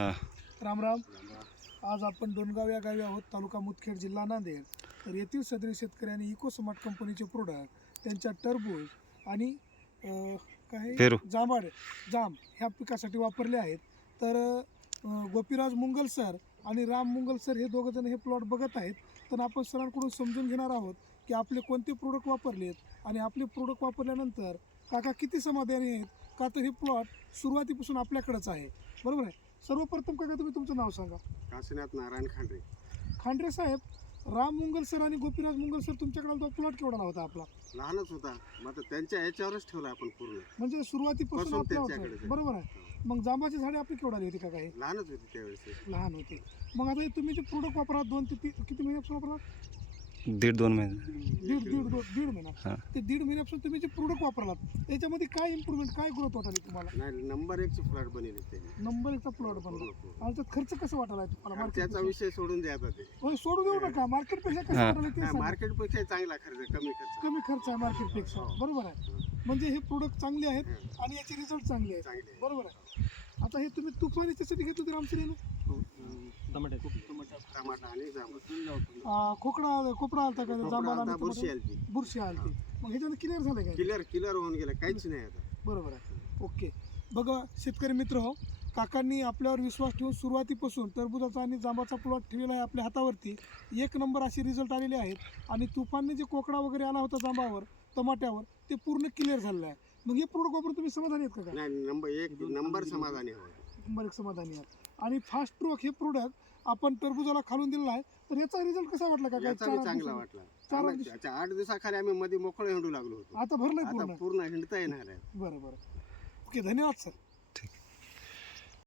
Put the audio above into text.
हां. राम राम. आज आपण डोणगाव या गावी आहोत, तालुका मुदखेड, जिल्हा नांदेड. तर येथील सदरी शेतकऱ्यांनी इको स्मार्ट कंपनीचे प्रोडक्ट त्यांच्या टरबूज आणि काही पेरू. जांब ह्या पिकासाठी वापरले आहेत. तर गोपीराज मुंगल सर आणि राम मुंगल सर हे दोघं जण हे प्लॉट बघत आहेत. तर आपण सरांकडून समजून घेणार आहोत की आपले कोणते प्रोडक्ट वापरलेत आणि आपले प्रोडक्ट वापरल्यानंतर काका किती समाधानी आहेत. का तर हे प्लॉट सुरुवातीपासून आपल्याकडेच आहे, बरोबर आहे. सर्वप्रथम काका तुम्ही तुमचं नाव सांगा. काशीनाथ नारायण खांडे. खांडे साहेब, राम मुंगल सर आणि गोपीराज मुंगल सर तुमच्याकडे तो प्लॉट केवढा होता आपला? लहानच होता, मग त्यांच्या याच्यावरच ठेवला आपण पूर्ण. म्हणजे सुरुवातीपासून पासून आपला त्यांच्याकडे होता, आहे. बरोबर आहे. मग जांबाची झाडे आपली केवढाली होती काका? हे लहानच होती त्यावेळेस. लहान होते. मग आता हे तुम्ही जे प्रोडक्ट वापरा 2 ते 3 किती महिन्यापासून वापरा? 1.5-2 महिने. दीड महिना. हां. ते 1.5 महिन्यापासून तुम्ही जे प्रोडक्ट वापरलात त्याच्यामध्ये काय इम्प्रूव्हमेंट, काय ग्रोथ वाटली तुम्हाला? नाही, नंबर 1 चे फ्लॅट बनले त्यांनी. नंबर 1चा प्लॉट बनला. आणि त्यात खर्च कसं वाटायला तुम्हाला? आणि त्याचा विषय सोडून द्या आता ते. होय, सोडू देऊ नका. मार्केटपेक्षा कसं हां. वाटायला ते सांगा. मार्केटपेक्षा चांगला खर्च, कमी खर्च. कमी खर्च आहे मार्केटपेक्षा, बरोबर आहे. म्हणजे हे प्रोडक्ट चांगले आहेत आणि याचे रिझल्ट चांगले आहेत, चांगले आहे. बरोबर आहे. आता हे तुम्ही तुफान याच्यासाठी घेत होते रामश्रीने? टमाटा आणि जांभूळ. खोपडा आलता का? जांभळा आणि बुरशी टमाटर? आली. बुरशी आलती. मग ह्याच्यानं क्लिअर झालं काय? किलर होऊन गेला, काहीच नाही आता. बरोबर आहे. ओके. बघा शेतकरी मित्र हो, काकांनी आपल्यावर विश्वास ठेवून सुरुवातीपासून टरबुजाचा आणि जांबाचा प्लॉट ठेवलेला आहे आपल्या हातावरती. 1 नंबर असे रिझल्ट आलेले आहेत. आणि तुफानने जे कोकडा वगैरे आला होता जांबावर, टमाट्यावर, ते पूर्ण क्लिअर झालेलं आहे. मग हे प्रोडक्ट वापरून तुम्ही समाधानी आहेत का? नाही, नंबर समाधानी हवं. नंबर 1 समाधानी आहेत. आणि फास्ट ट्रॉक हे प्रोडक्ट आपण टरबुजाला खालून दिलेला आहे. तर याचा रिझल्ट कसा वाटला का? याचा बी चांगला वाटला. 8 दिवसाखाली आम्ही मध्ये मोकळे हिंडू लागलो होतो. आता भरलंय आता पूर्ण? पूर्ण हिंडता येणार आहे. बरं. ओके, धन्यवाद सर.